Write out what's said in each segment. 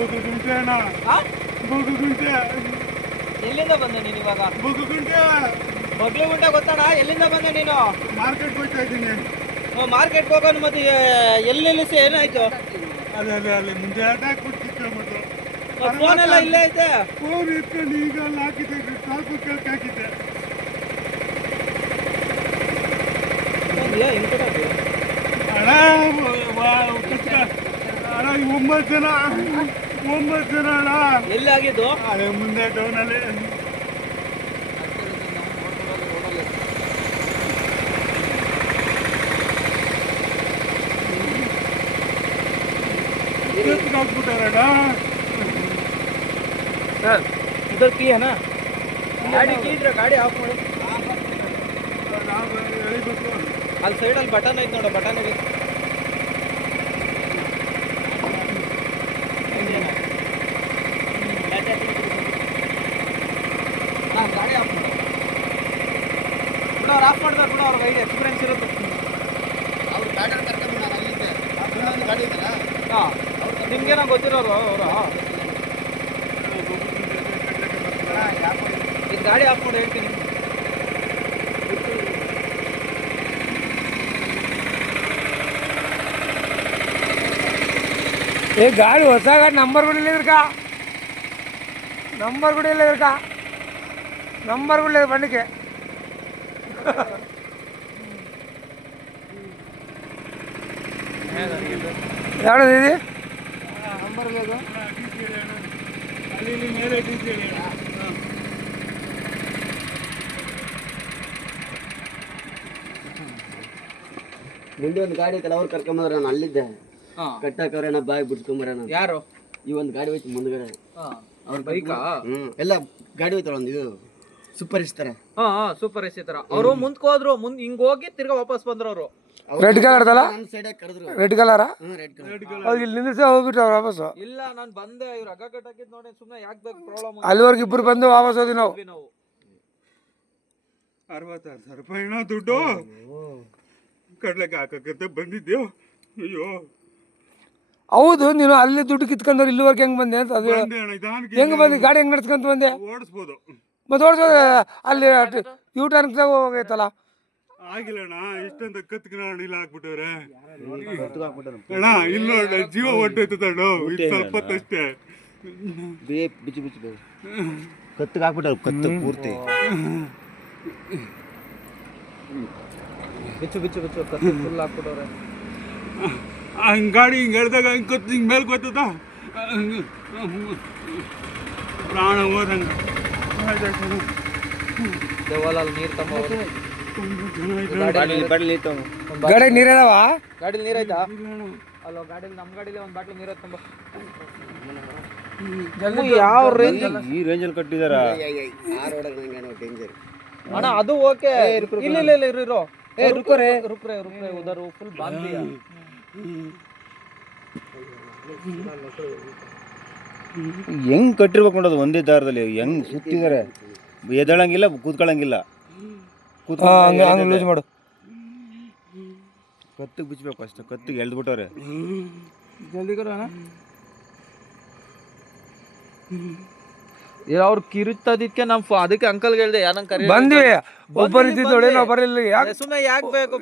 ಬುಗುಗುಂಟೆ ಅಣ್ಣ, ಆ? ಬುಗುಗುಂಟೆ, ಎಲ್ಲಿಂದ ಬಂದೆ ನೀನು ಇವಾಗ? ಬುಗುಗುಂಟೆ. ಬಗ್ಲುಗುಂಟೆ ಗೊತ್ತಣ್ಣ, ಎಲ್ಲಿಂದ ಬಂದೆ ನೀನು? ಮಾರ್ಕೆಟ್ ಹೋಗ್ತಾ ಇದ್ದೀನಿ. ಮಾರ್ಕೆಟ್ಗೆ ಹೋಗೋನು ಮತ್ತೆ ಎಲ್ಲೆಲ್ಲಿ ಏನಾಯ್ತು? ಅಲ್ಲಿ ಮುಂದೆ ಹಾಕ್ಬಿಟ್ಟು ಫೋನ್ ಎಲ್ಲ ಇಲ್ಲೇ ಐತೆ. ಫೋನ್ ಇಟ್ಕೊಂಡು ಈಗ ಅಲ್ಲಿ ಹಾಕಿದ್ದೆ, ಸಾಕು ಕೇಳಕ್ಕೆ ಹಾಕಿದ್ದೆ. ಅಣ್ಣ ಅಣ್ಣ 9 ಜನ ಅಣ್ಣ. ಎಲ್ಲಿ ಆಗಿದ್ದು? ಅದೇ ಮುಂದೆ ಟೌನಲ್ಲಿ. ಹಾಕ್ಬಿಟ್ಟಾರಣ್ಣ. सर इधर की है ना, ಗಾಡಿ ಕೀ ಇದ್ರೆ ಗಾಡಿ ಆಫ್ ಮಾಡು. ಅಲ್ಲಿ ಸೈಡಲ್ಲಿ ಬಟನ್ ಐತೆ ನೋಡು, ಬಟನ್ ಇದೆ. ಗಾಡಿ ಆಫ್ ಮಾಡು. ಅವ್ರು ಆಫ್ ಮಾಡ್ತಾರೆ ಕೂಡ, ಅವ್ರಿಗೆ ಐದು ಎಕ್ಸ್ಪೀರಿಯನ್ಸ್ ಇರುತ್ತೆ. ಅವ್ರು ಗಾಡಿಯನ್ನು ಕರ್ಕೊಂಡು ನಾನು ಅಲ್ಲಿದ್ದೆ. ಇನ್ನೊಂದು ಗಾಡಿ ಇದೆಯಲ್ಲ, ಹಾಂ, ನಿಮ್ಗೇನೋ ಗೊತ್ತಿರೋರು ಅವರು. ಇದು ಗಾಡಿ ಆಫ್ ಮಾಡಿ ಹೇಳ್ತೀನಿ. ఏ గాడి వస్తాగా నంబర్ కూడా లేదు కా, నంబర్ కూడా లేదు కా, నంబర్ కూడా లేదు బండికి. ఎవడది ఇది? నంబర్ లేదు. ಮುಂದೆ ಒಂದು ಗಾಡಿ ಐತಲ್ಲ, ಅವ್ರು ಕರ್ಕೊಂಬಂದ್ರೆ ನಾನು ಅಲ್ಲಿದ್ದೆ. ಕಟ್ಟಾಕವ್ರೆ ನಾ ಬಾಯಿ ಬಿಡ್ಸ್ಕೊಂಬರೋಣ. ಯಾರು? ಈ ಒಂದು ಗಾಡಿ ಹೋಯ್ತು ಮುಂದ್ಗಡೆ. ಅವ್ರ ಬೈಕಾ? ಎಲ್ಲ ಗಾಡಿ ಹೋಯ್ತಲ್ಲ, ಒಂದು ಇದು ಸೂಪರ್ ಇಸ್ತಾರೆ. ಸೂಪರ್ ಎಸ್ ತರ. ಅವರು ಮುಂದಕ್ಕೆ ಹೋದ್ರು, ಹಿಂಗ್ ಹೋಗಿ ತಿರ್ಗಾ ವಾಪಸ್ ಬಂದ್ರು ಅವರು. ರೆಡ್ ಕಲರ್ ಅದಲ್ಲ, ನನ್ನ ಸೈಡಾಗ ಕರೆದ್ರು. ರೆಡ್ ಕಲರಾ? Red colour. ಅವ್ರು ಇಲ್ಲಿ ನಿಲ್ಲಿಸಿ ಹೋಗ್ಬಿಟ್ರು ಅವ್ರು ವಾಪಸ್. ಇಲ್ಲ, ನಾನು ಬಂದೆ, ಇವ್ರು ಹಗ್ಗ ಕಟ್ಟಾಕಿದ್ ನೋಡಿ ಸುಮ್ಮನೆ ಯಾಕೆ ಬೇಕು ಪ್ರಾಬ್ಲಮ್. ಅಲ್ಲಿವರೆಗೆ ಇಬ್ಬರು ಬಂದು ವಾಪಸ್ ಹೋದ್ವಿ ನಾವು. 66,000 ರೂಪಾಯಿ ದುಡ್ಡು ಕಡ್ಲೆಗೆ ಹಾಕಕ್ಕೆ ಬಂದಿದ್ದೇವು. ಅಯ್ಯೋ ಹೌದು, ನೀನು ಅಲ್ಲಿ ದುಡ್ಡು ಕಿತ್ಕೊಂಡ್ರೆ ಇಲ್ಲಿವರೆಗೆ ಹೆಂಗ್ ಬಂದೆ ಅಂತ. ಅದು ಹೆಂಗ್ ಬಂದು ಗಾಡಿ ಹೆಂಗ್ ನಡ್ಸ್ಕೊಂತ ಬಂದೆ? ಓಡಿಸ್ಬೋದು, ಮತ್ತೆ ಓಡಿಸೋದು ಅಲ್ಲಿ ಯೂ ಟರ್ನ್ ಹೋಗೈತಲ್ಲ. ಆಗಿಲ್ಲ ಅಣ್ಣ, ಇಷ್ಟಂತ ಕತ್ಕಣ ಇಲ್ಲ ಹಾಕ್ಬಿಟ್ಟವ್ರೆ ಅಣ್ಣ. ಇಲ್ಲ ಜೀವ ಹೊಟ್ಟೋಯ್ತದ ಅಣ್ಣ, ಇದು ಸ್ವಲ್ಪ ಹೊತ್ತಷ್ಟೇ. ಬಿಚ್ಚು ಬಿಚ್ಚು ಕತ್ತಿಗೆ ಹಾಕ್ಬಿಟ್ಟಾರ, ಕತ್ತು ಪೂರ್ತಿ ಬಿಚ್ಚು ಬಿಚ್ಚು ಬಿಚ್ಚು ಕತ್ತಿ ಫುಲ್ ಹಾಕ್ಬಿಟ್ಟವ್ರೆ. ಹಂಗೆ ಗಾಡಿ ಹಿಂಗೆ ಎಳ್ದಾಗ ಹಿಂಗೆ ಕತ್ತು ಹಿಂಗೆ ಮೇಲೆ ಗೊತ್ತದ, ಪ್ರಾಣ ಹೋದಂಗೆ. ದೇವಾಲಲ್ಲಿ ನೀರು ತಮ್ಮ. ಗಾಡಿ ನೀರಿದಾವ? ಗಾಡಿಲಿ ನೀರಾಯ್ತಾ? ಅಲ್ಲ, ಗಾಡಿಲಿ ನಮ್ಮ ಗಾಡಿಲಿ ಒಂದು ಬಾಟ್ಲು ನೀರು ತುಂಬ. ಯಾವ ರೇಂಜ್ ಈ ರೇಂಜಲ್ಲಿ ಕಟ್ಟಿದಾರ. ಆ ರೋಡಾಗ ನಂಗೆ ಡೇಂಜರ್ ಅಣ್ಣ, ಅದು ಓಕೆ. ಇಲ್ಲ ಇಲ್ಲ ಇಲ್ಲ, ಇರೋ ರುಕ್ರೆ ರುಕ್ರೆ ರುಕ್ರೆ ಉಧರ್ ಫುಲ್ ಬಾಂಧಿ. ಹೆಂಗ್ ಕಟ್ಟಿರ್ಬೇಕು ನೋಡೋದು, ಒಂದೇ ದಾರದಲ್ಲಿ ಹೆಂಗ್ ಸುತ್ತಿದ್ದಾರೆ. ಎದಳಂಗಿಲ್ಲ, ಕೂತ್ಕೊಳ್ಳಂಗಿಲ್ಲ. ಲೂಸ್ ಮಾಡು. ಕತ್ತಿಗೆ ಬಿಚ್ಚಬೇಕು ಅಷ್ಟೇ, ಕತ್ತಿಗೆ ಎಳ್ದ್ಬಿಟ್ಟವ್ರೆ. ಜಲ್ದಿ ಕರೋ ಅಣ್ಣ. ಅವ್ರು ಕಿರುತ್ತದಿಕ್ಕೆ ನಾವು ಅದಕ್ಕೆ ಅಂಕಲ್ಗೆ ಹೇಳ್ದೆ, ಯಾರನ್ನ ಕರಿ ಬಂದ್ವಿ. ಒಬ್ಬರು ಇದ್ದಿದ್ದು ನೋಡಿ, ನಾವು ಬರಲಿಲ್ಲ. ಯಾಕೆ ಸುಮ್ಮನೆ ಯಾಕೆ ಬೇಕು?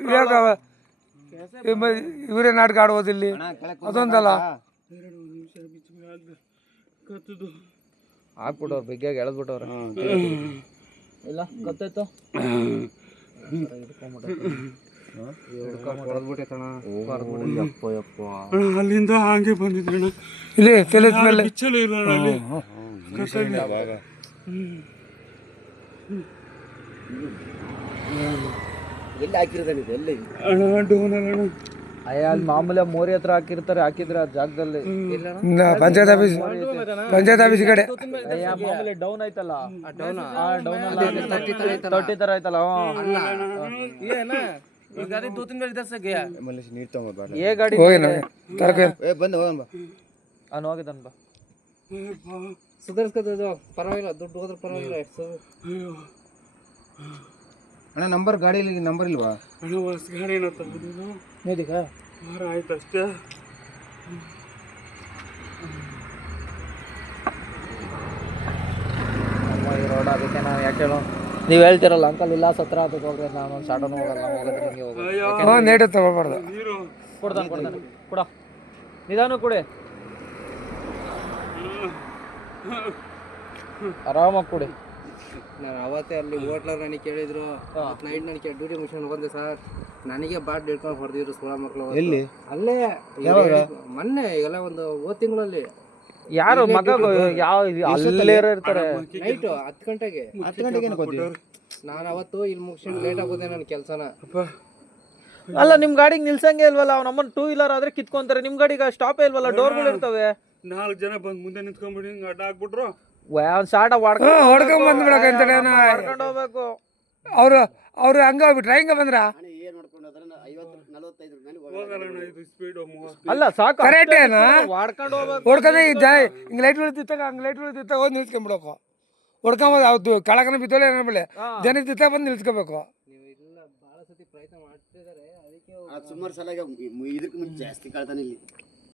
ಇವರೇ ನಾಟಕ ಆಡ್ಬೋದು ಇಲ್ಲಿ, ಅದೊಂದಲ್ಲ. ಹಾಕ್ಬಿಟ್ಟವ್ರು, ಬಿಗ್ಗಾಗಿ ಎಳೆದ್ಬಿಟ್ಟವ್ರೆ. ಇಲ್ಲ ಕತ್ತಾಯ್ತು, ಅಲ್ಲಿಂದ ಹಂಗೆ ಬಂದಿದ್ರಣ್ಣ. ಇಲ್ಲಿ ತಲೆ ಮೇಲೆ ಬಿಚ್ಚಲೇ ಇಲ್ಲ ಎಲ್ಲಿ ಹಾಕಿರೋದಾನೆ ಇದು? ಎಲ್ಲಿ ಅಣ್ಣ ಡೋನಲ್ಲ ಅಣ್ಣ. ಅಲ್ಲಿ ಮಾಮೂಲಿ ಮೋರಿ ಹತ್ರ ಹಾಕಿರ್ತಾರೆ, ಹಾಕಿದ್ರೆ ಆ ಜಾಗದಲ್ಲಿ. ಪಂಚಾಯತ್ ಆಫೀಸ್ ಕಡೆ ಮಾಮೂಲಿ ಡೌನ್ ಐತಲ್ಲ, ತೊಟ್ಟಿ ತರ ಐತಲ್ಲ. ಏ ಗಾಡಿ ಹೋಗಿದ್ದಾನ ಬಾ. ಸುಧಾರಿಸ್ಕೋದು ಪರವಾಗಿಲ್ಲ, ದುಡ್ಡು ಹೋದ್ರೆ ಪರವಾಗಿಲ್ಲ. ಅಣ್ಣ ನಂಬರ್ ಗಾಡಿಯಲ್ಲಿ ನಂಬರ್ ಇಲ್ವಾ? ಅಣ್ಣ ಹೊಸ ಗಾಡಿ ಏನೋ ತಗೊಂಡಿದ್ದು, ವಾರ ಆಯ್ತು ಅಷ್ಟೇ. ಹೊರಡ ಅದಕ್ಕೆ ನಾವು ಯಾಕೆ ಹೇಳೋ ನೀವು ಹೇಳ್ತಿರಲ್ಲ ಅಂಕಲ್ ಇಲ್ಲ ಸತ್ರ ಅದಕ್ಕೆ ಹೋಗ್ರಿ ನಾನು ಒಂದು ಶಾಟನು ಹೋಗಲ್ಲ ಹೋಗೋದ್ರೆ ಹಿಂಗೆ ಹೋಗೋದು ನೇಟ ತಗೊಳ್ಬಾರ್ದು. ನೀರು ಕೊಡ್ತಾನೆ ಕೊಡ ನಿಧಾನ ಕೊಡಿ ಆರಾಮಾಗಿ ಕೊಡಿ. ನಾನು ಅವತ್ತೇ ಅಲ್ಲಿ ಹೋಟ್ಲರ್ ನನಗೆ ಕೇಳಿದ್ರು ನೈಟ್ ನನಗೆ ಡ್ಯೂಟಿ ಮುಗಿಸ್ಕೊಂಡು ಬಂದೆ ಸರ್, ನನಗೆ ಬಾಟ್ ಹಿಡ್ಕೊಂಡು ಹೊಡೆದಿದ್ರು ಸೋಳ ಮಕ್ಕಳು. ಎಲ್ಲಿ? ಅಲ್ಲೇ ಮೊನ್ನೆ ಎಲ್ಲ ಒಂದು ಹೋದ ತಿಂಗಳಲ್ಲಿ ಯಾರು ಮಗ ಯಾವ ಅಲ್ಲೇ ಇರ್ತಾರೆ ನೈಟ್ 10 ಗಂಟೆಗೆ. 10 ಗಂಟೆಗೆ ನಾನು ಅವತ್ತು ಇಲ್ಲಿ ಮುಗಿಸ್ಕೊಂಡು ಲೇಟ್ ಆಗೋದೆ ನನ್ನ ಕೆಲಸನ. ಅಲ್ಲ ನಿಮ್ ಗಾಡಿಗೆ ನಿಲ್ಸಂಗೆ ಇಲ್ವಲ್ಲ, ಅವ್ನ ಅಮ್ಮನ್ 2 ವೀಲರ್ ಆದ್ರೆ ಕಿತ್ಕೊಂತಾರೆ, ನಿಮ್ ಗಾಡಿಗೆ ಸ್ಟಾಪೇ ಇಲ್ವಲ್ಲ, ಡೋರ್ಗಳು ಇರ್ತವೆ. 4 ಜನ ಬಂದು ಮುಂದೆ ನಿಂತ್ಕೊಂಡ್ಬಿಡಿ ಹಿಂಗೆ ಅಡ್ಡ ಹಾಕ್ಬಿಟ್ರು. ಒಂದ್ ಶಾಟ ಹೊಡ್ಕೊಂಡ್ ಬಂದ್ಬಿಡಕಂತ ಹೊಡ್ಕೊಂಡು ಹೋಗ್ಬೇಕು. ಅವ್ರು ಹಂಗ ಹೋಗ್ಬಿಟ್ರ ಹಿಂಗ ಬಂದ್ರ ಅಣ್ಣ ಏನ್ ನೋಡ್ಕೊಂಡು ಹೋದ್ರೆ 50-45 ಮೇಲೆ ಹೋಗಲ್ಲ ಅಣ್ಣ, ಇದು ಸ್ಪೀಡು ಅಲ್ಲ ಸಾಕು ಕರೆಕ್ಟ್ ಏನಾ ಹೊಡ್ಕೊಂಡು ಹೋಗ್ಬೇಕು. ಹೊಡ್ಕೊಂಡೆ ಹಿಂಗ್ ಲೈಟ್ ಉಳಿತಿತ್ತಾಗ ಹಂಗ್ ಲೈಟ್ ಉಳಿತಿತ್ತಾಗ ಹೋಗಿ ನಿಲ್ಸ್ಕೊಂಡ್ಬಿಡಬೇಕು. ಹೊಡ್ಕೊಂಬೋದು ಅವ್ದು ಕಳಕನ ಬಿದ್ದೋಳೆ ಏನೋ ಬೆಳೆ ಜನಕ್ಕೆ ದಿತ್ತ ಬಂದು ನಿಲ್ಸ್ಕೋಬೇಕು. ನೀವು ಇಲ್ಲ ಭಾಳ ಸತಿ ಪ್ರಯತ್ನ ಮಾಡ್ತಿದ್ದಾರೆ, ಅದಕ್ಕೆ ಸುಮಾರು ಸಲ ಇದಕ್ಕೆ ಮುಂಚೆ ಜಾಸ್ತಿ ಕಳ್ತಾನೆ ಇಲ್ಲಿ